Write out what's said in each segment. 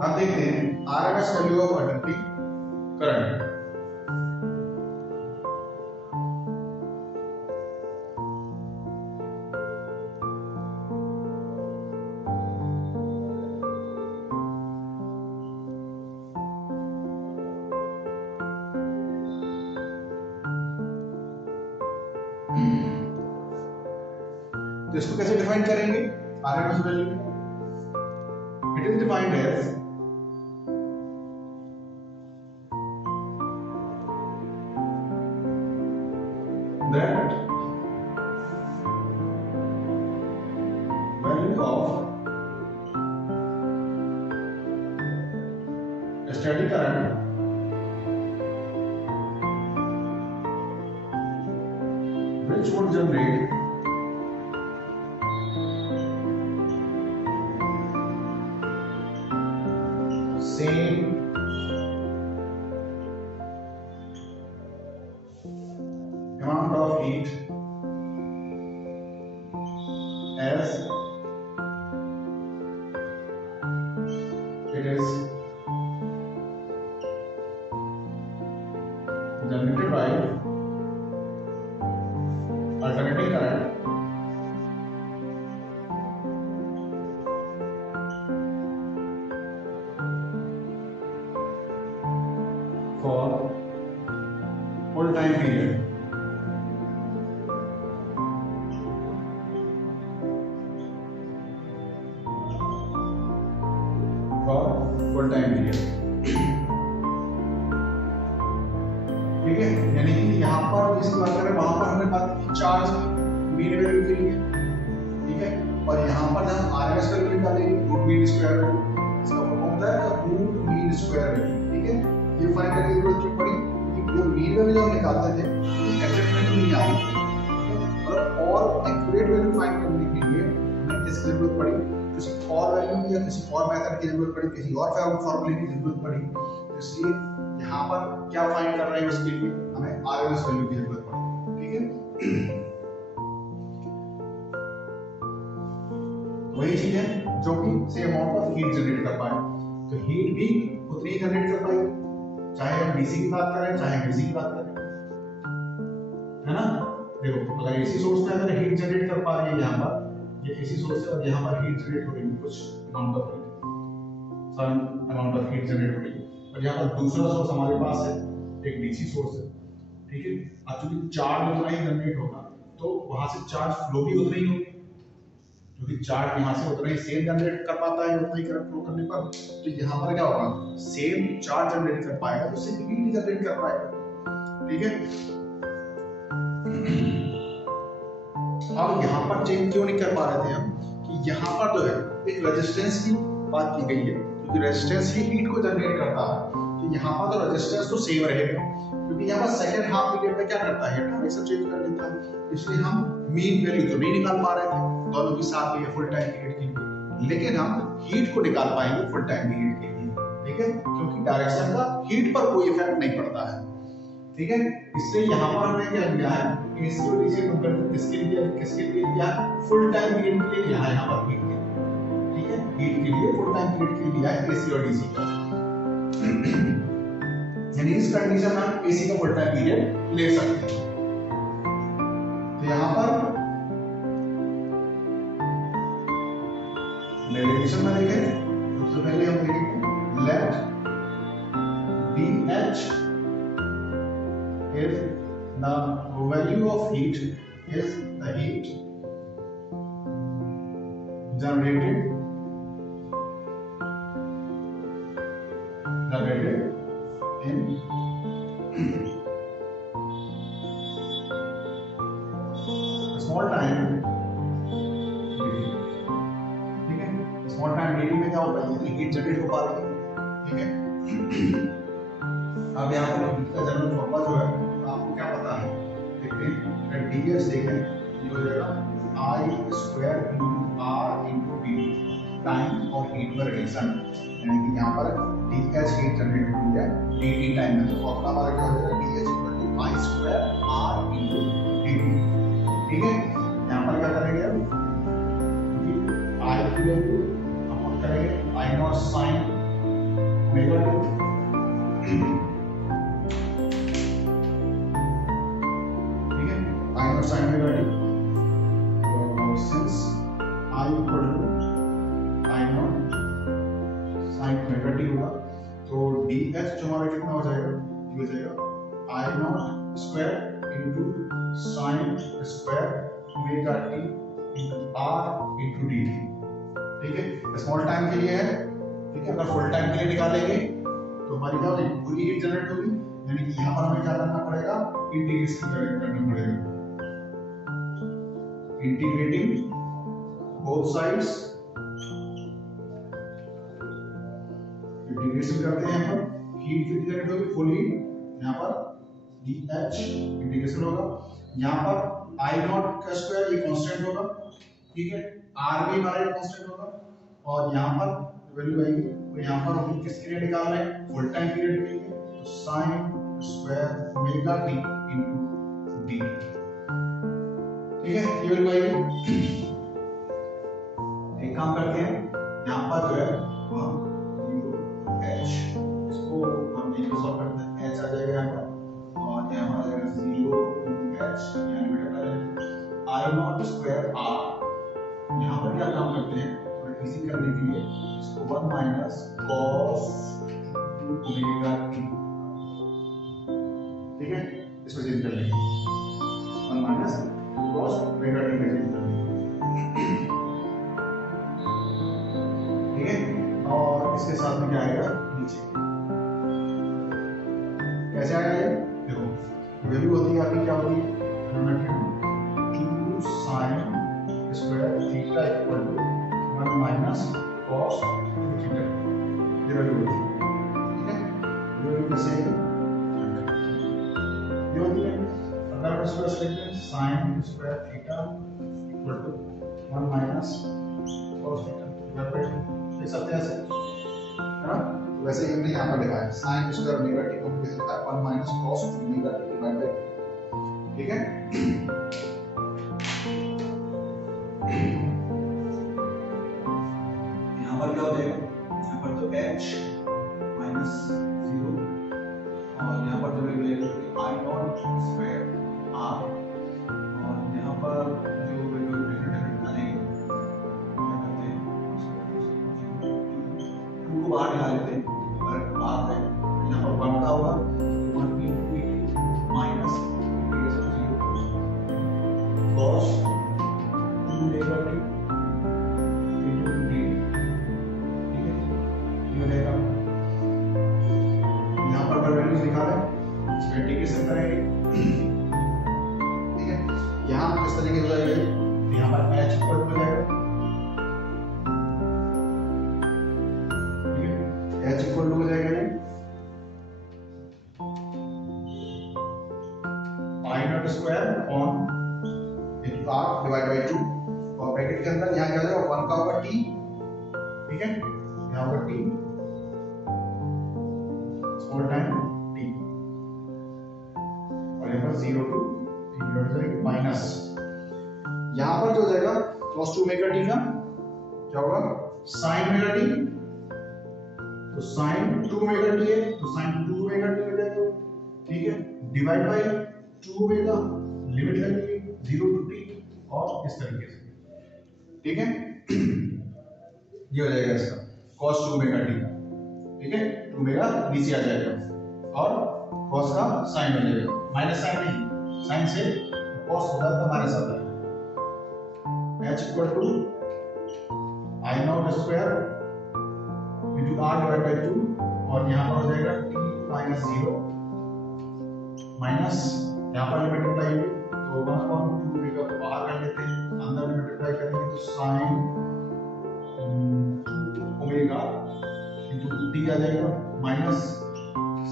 अब देखते हैं RMS value of alternating current. तो इसको कैसे डिफाइन करेंगे RMS value? It is defined as that value of steady current which would generate same amount of heat as it is generated by alternating current for full time period. For full time period. ठीक है, यानी कि यहाँ पर जिसकी बात करें वहां पर हमने बात की चार्ज की मीन वैल्यू के लिए, ठीक है, और यहाँ पर जब हम RMS वैल्यू निकालेंगे रूट मीन स्क्वायर वैल्यू, इसका मतलब होता है रूट मीन स्क्वायर वैल्यू। ठीक है, ये फाइंड करने की जरूरत क्यों पड़ी? क्योंकि जो मीन वैल्यू जो हम निकालते थे एग्जैक्ट वैल्यू नहीं आ रही थी, और एक्यूरेट वैल्यू फाइंड करने के लिए हमें किसकी जरूरत पड़ी? किसी और वैल्यू की या किसी और मेथड की जरूरत पड़ी, किसी और फॉर्मूले की जरूरत पड़ी। तो इसलिए यहाँ पर क्या फाइंड कर रहे हैं उसके लिए हमें RMS वैल्यू की जरूरत पड़ी। ठीक है, वही चीज है जो कि same amount of heat generate कर पाए। तो हीट भी उतनी ही जनरेट कर पाएगी, चाहे हम DC की बात करें चाहे DC की बात करें, है ना। देखो अगर AC सोर्स में अगर हीट जनरेट कर पा रही है, यहाँ पर ये AC सोर्स है और यहाँ पर हीट जनरेट हो रही है, कुछ amount of heat, some amount of heat generate हो रही है, और यहाँ पर दूसरा सोर्स हमारे पास है एक DC सोर्स है। ठीक है, अब चूंकि चार्ज उतना ही जनरेट होगा तो वहां से चार्ज फ्लो भी उतना ही होगा, क्योंकि चार्ज यहाँ से उतना ही सेम जनरेट कर पाता है उतना ही करंट फ्लो करने पर। तो यहाँ पर क्या होगा, सेम चार्ज जनरेट कर पाएगा तो सेम हीट भी जनरेट कर पाएगा। ठीक है, अब यहाँ पर चेंज क्यों नहीं कर पा रहे थे हम, कि यहाँ पर जो है एक रेजिस्टेंस की बात की गई है, क्योंकि रेजिस्टेंस ही हीट को जनरेट करता है। तो यहाँ पर तो रेजिस्टेंस तो सेम रहेगा, क्योंकि यहाँ पर सेकंड हाफ पीरियड में क्या करता है, डायरेक्शन चेंज कर लेता है। इसलिए हम मीन वैल्यू तो नहीं निकाल पा रहे थे दोनों की साथ में फुल टाइम पीरियड के लिए, लेकिन हम हीट को निकाल पाएंगे फुल टाइम पीरियड के लिए। ठीक है, क्योंकि डायरेक्शन का हीट पर कोई इफेक्ट नहीं पड़ता है। ठीक है, इसलिए यहाँ पर हमने क्या लिया है, AC और DC कंपेयर किसके लिए लिया है, फुल टाइम पीरियड के लिए लिया है यहाँ पर हीट के। ठीक है, हीट के लिए फुल टाइम पीरियड के लिए लिया है AC और DC का। यानी इस कंडीशन में हम AC का फुल टाइम पीरियड ले सकते हैं। तो यहाँ पर डेरिवेशन में देखें, सबसे पहले हम लिखेंगे late DH if the value of heat is the heat generated in small time dt। ठीक है, स्मॉल टाइम dt में क्या होता है, हीट जनरेट हो पा रही है। ठीक है, अब यहाँ पर हीट का जनरल फॉर्मूला जो है आपको क्या पता है, देखते हैं ds देखें, ये हो जाएगा I square into R into dt, time और हीट पर रिलेशन, यानी कि यहाँ पर ds हीट जनरेट हुई है dt टाइम में, तो फॉर्मूला हमारा क्या हो जाएगा ds equal to I square R into dt। ठीक है, यहाँ पर क्या करेंगे अब, I की वैल्यू हम पुट करेंगे I not sine omega T, ठीक है, I not sine omega T. Since I equal to I not sine omega T होगा, तो डी एच जो हमारा कितना हो जाएगा, ये हो जाएगा I not square into sine square omega T into R into D T, ठीक है। स्मॉल टाइम के लिए है, ठीक है। अगर फुल टाइम के लिए निकालेंगे तो हमारी क्या होगी, पूरी हीट जनरेट होगी, यानी कि यहाँ पर हमें क्या करना पड़ेगा, इंटीग्रेशन करना पड़ेगा, इंटीग्रेटिंग बोथ साइड्स, इंटीग्रेशन करते हैं यहाँ पर, हीट कितनी जनरेट होगी, फुल हीट, यहाँ पर dH इंटीग्रेशन होगा, यहाँ पर I नॉट का स्क्वायर ये कांस्टेंट होगा, ठीक है, R भी हमारा कांस्टेंट होगा, और यहाँ पर वैल्यू आएगी, तो यहाँ पर हम किसके लिए निकाल रहे हैं, फुल टाइम पीरियड के लिए, तो sin square omega t into d, ठीक है, ये वैल्यू आएगी। एक काम करते हैं, यहाँ पर जो है हम h, इसको हम ये सॉल्व करते हैं, h आ जाएगा यहाँ पर, और यहाँ आ जाएगा 0 h, यानी बेटा I नॉट स्क्वायर r, यहाँ पर क्या काम करते हैं, इजी करने के लिए इसको 1 माइनस cos ओमेगा t, ठीक है, इसको चेंज कर लेंगे, 1 माइनस cos ओमेगा t में चेंज कर लेंगे, ठीक है। और इसके साथ में क्या आएगा नीचे, कैसे आएगा ये, देखो वैल्यू होती है आपकी, क्या होती है, 2 sin square theta equal to 1 minus cos theta, ये वैल्यू होती है, ठीक है। ये वैल्यू कैसे है, ये होती है, अगर हम इसको ऐसे लिखते हैं sin square theta equal to 1 minus cos theta, लिख सकते हैं ऐसे, है ना। तो वैसे ही हमने यहाँ पर लिखा है sin स्क्वायर ओमेगा टी को कैसे लिखा है, 1 minus cos omega T divide by, ठीक है। यहाँ पर क्या हो जाएगा, यहाँ पर तो h माइनस 0, और यहाँ पर जो वैल्यू आएगी आई नॉट स्क्वायर r, और यहाँ पर जो वैल्यू निकालेंगे, क्या करते हैं, 2 को बाहर निकाल लेते हैं, और r है, यहाँ पर 1 का होगा, 1 into minus cos omega T into d, ठीक है, ये हो जाएगा। यहाँ पर अगर वैल्यूज निकालें, इसमें इंटीग्रेशन करेंगे, ठीक है, यहाँ किस तरीके से हो जाएगा, यहाँ पर h इक्वल हो जाएगा, ठीक है, h इक्वल हो जाएगा ये I not square on into r divide by 2, और ब्रैकेट के अंदर यहाँ क्या हो जाएगा, 1 का होगा t, ठीक है, यहाँ होगा t, स्मॉल टाइम t, और यहाँ पर 0 टू t माइनस, यहाँ पर जो हो जाएगा cos 2 ओमेगा t का क्या होगा, sin ओमेगा t, तो sin 2 ओमेगा t है, तो sin 2 ओमेगा t हो जाएगा, ठीक है, डिवाइड बाय 2 ओमेगा, लिमिट लगेगी 0 टू t, और इस तरीके से, ठीक है, ये हो जाएगा इसका cos 2 ओमेगा t का, ठीक है, 2 ओमेगा नीचे आ जाएगा, और cos का sin हो जाएगा, माइनस साइन नहीं, साइन से cos होगा तो माइनस आता है, h equal to I not square into r divide by 2, और यहाँ पर हो जाएगा t माइनस 0, माइनस यहाँ पर मल्टीप्लाई होगी, तो 1/2 ओमेगा को बाहर कर लेते हैं, अंदर में मल्टीप्लाई करेंगे तो sin 2 ओमेगा इंटू t आ जाएगा, माइनस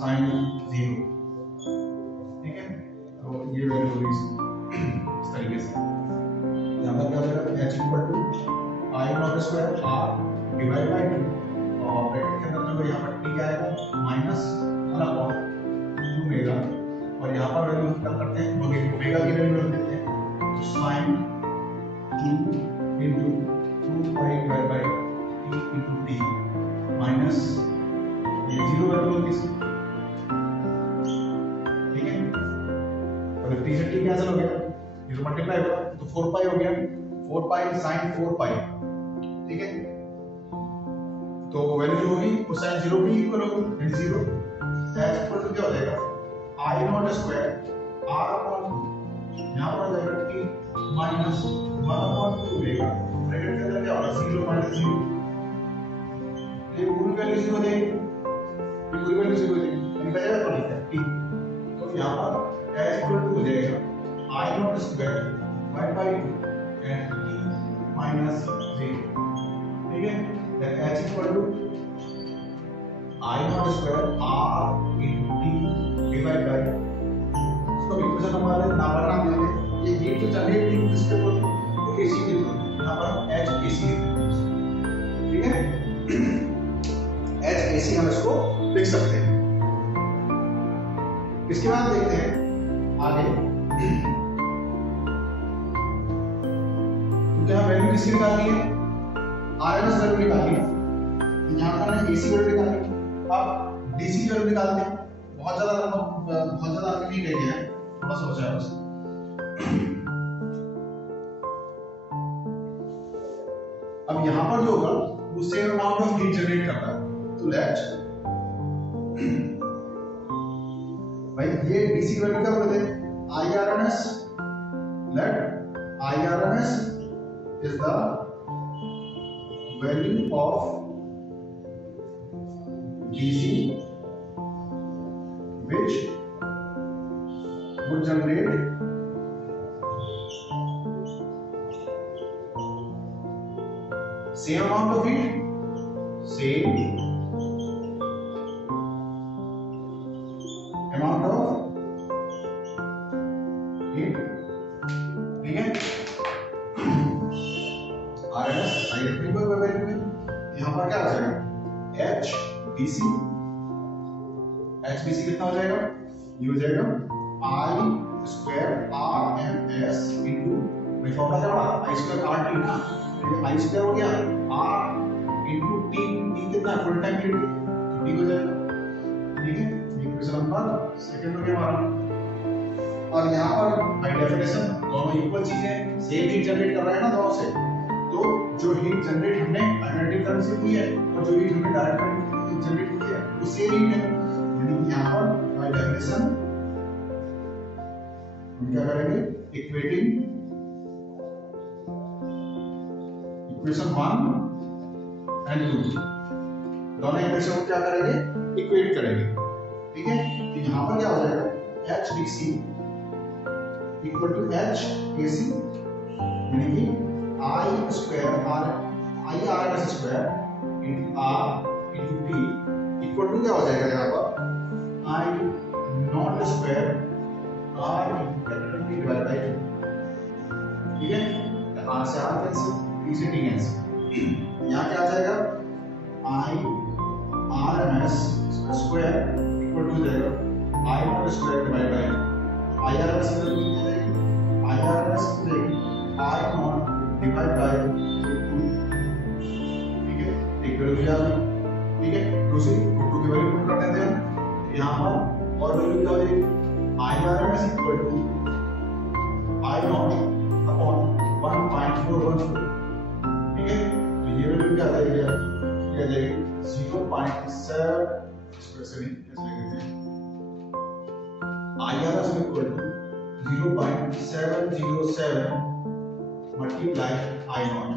sin 0, ठीक है, तो ये वैल्यू होगी इस तरीके से। यहाँ पर क्या हो जाएगा, h equal to I not square r divide by 2, और ब्रैकेट के अंदर जो यहाँ पर t आएगा माइनस 1/2 ओमेगा, और यहाँ पर वैल्यू क्या करते हैं, ओमेगा की वैल्यू रख देते हैं, तो sin 2 into 2 pi divide by t into t minus multiply होगा तो 4 पाई हो गया, 4 पाई sin 4 पाई, ठीक है। तो वैल्यू जो होगी वो sin 0 भी इक्वल होगी, यानी 0 एज इक्वल टू क्या हो जाएगा I not square r upon यहां पर आ जाएगा t माइनस 1 अपॉन 2 रहेगा, ब्रैकेट के अंदर क्या होगा 0 माइनस 0, ये पूरी वैल्यू 0 हो जाएगी, ये पूरी वैल्यू 0 हो जाएगी, यानी बचेगा तो नहीं t, तो यहां पर एज इक्वल टू हो जाएगा I not square 1 by 2 and t minus 0, ठीक है। then h equal to I not square r into t divided by, इसको इक्वेशन नंबर नाम दे दें, ये हीट जो जनरेट हुई किसके थ्रू, तो AC के थ्रू, यहाँ पर हम H AC ठीक है, H AC हम इसको लिख सकते हैं। इसके बाद देखते हैं आगे, क्या वैल्यू किसकी निकालनी है, RMS वैल्यू निकालनी है, यहाँ पर हमने AC वैल्यू निकालनी है। अब DC वैल्यू निकालते हैं, बहुत ज्यादा नहीं ले गया है, थोड़ा सा बचा है बस। अब यहाँ पर जो होगा वो same amount of heat generate करता है, तो लेट भाई ये DC वैल्यू क्या बोलते हैं IRMS, let IRMS is the value of DC which would generate same amount of heat, same amount of heat, ठीक है। RMS साइड पर वैल्यू में यहाँ पर क्या आ जाएगा HDC, HDC कितना हो जाएगा, ये हो जाएगा I स्क्वायर RMS इनटू, भाई फॉर्मूला क्या बना I स्क्वायर RT ना, तो ये I स्क्वायर हो गया R इनटू T, T कितना फुल टाइम हीट, तो T हो जाएगा, ठीक है। इक्वेशन नंबर सेकंड हो गया हमारा। और यहाँ पर बाय डेफिनेशन दोनों इक्वल चीजें, सेम हीट जनरेट कर रहे हैं ना दोनों से, तो जो हीट जनरेट हमने अल्टरनेटिव करंट से की है और जो हीट हमने डायरेक्ट करंट जनरेट की है वो सेम हीट है, यानी यहाँ पर बाय डेफिनेशन हम क्या करेंगे, इक्वेटिंग इक्वेशन 1 एंड 2, दोनों इक्वेशन को क्या करेंगे, इक्वेट करेंगे, ठीक है। तो यहाँ पर क्या हो जाएगा HDC इक्वल टू HAC, यानी कि I square IRMS square into R into T equal to क्या हो जाएगा यहाँ पर I not square R into capital T divide by 2, ठीक है। R से R कैंसिल, T से T कैंसिल, यहाँ क्या आ जाएगा I RMS square equal to हो जाएगा I not square divide by IRMS value कितनी आ जाएगी, IRMS की जगह I नॉट डिवाइड बाय 2, ठीक है, एक वैल्यू आ गई, ठीक है। दूसरी 2 की वैल्यू पुट कर देते हैं, यहाँ पर और वैल्यू क्या हो जाएगी IRMS equal to I not upon 1.414, ठीक है। तो ये वैल्यू क्या आ जाएगी, क्या आ जाएगी 0.7 IRS equal to 0.707 multiply I not,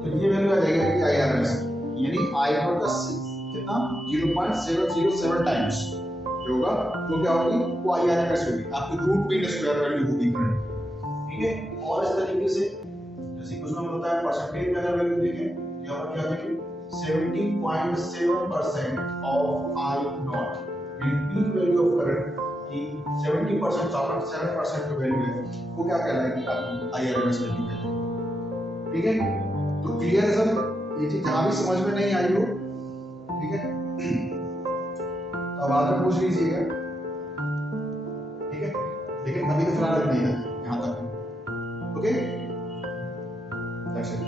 तो ये वैल्यू आ जाएगा कि IRS, यानी I नॉट का कितना 0.707 टाइम्स जो होगा वो क्या होगी, वो IRS होगी, आपकी रूट मीन स्क्वायर वैल्यू होगी करंट, ठीक है। और इस तरीके से जैसे कुछ में होता है परसेंटेज में अगर वैल्यू देखें, यहाँ पर क्या देखें 70.7% of I not, peak value of current की 70% 7% जो वैल्यू है वो क्या कहलाएगी, आपकी IRMS वैल्यू कहलाएगी, ठीक है। तो क्लियर है सर, ये चीज जहां भी समझ में नहीं आई हो, ठीक है, तो अब आगे पूछ लीजिएगा, ठीक है, लेकिन अभी तो फिलहाल नहीं है यहाँ तक, ओके, दैट्स इट।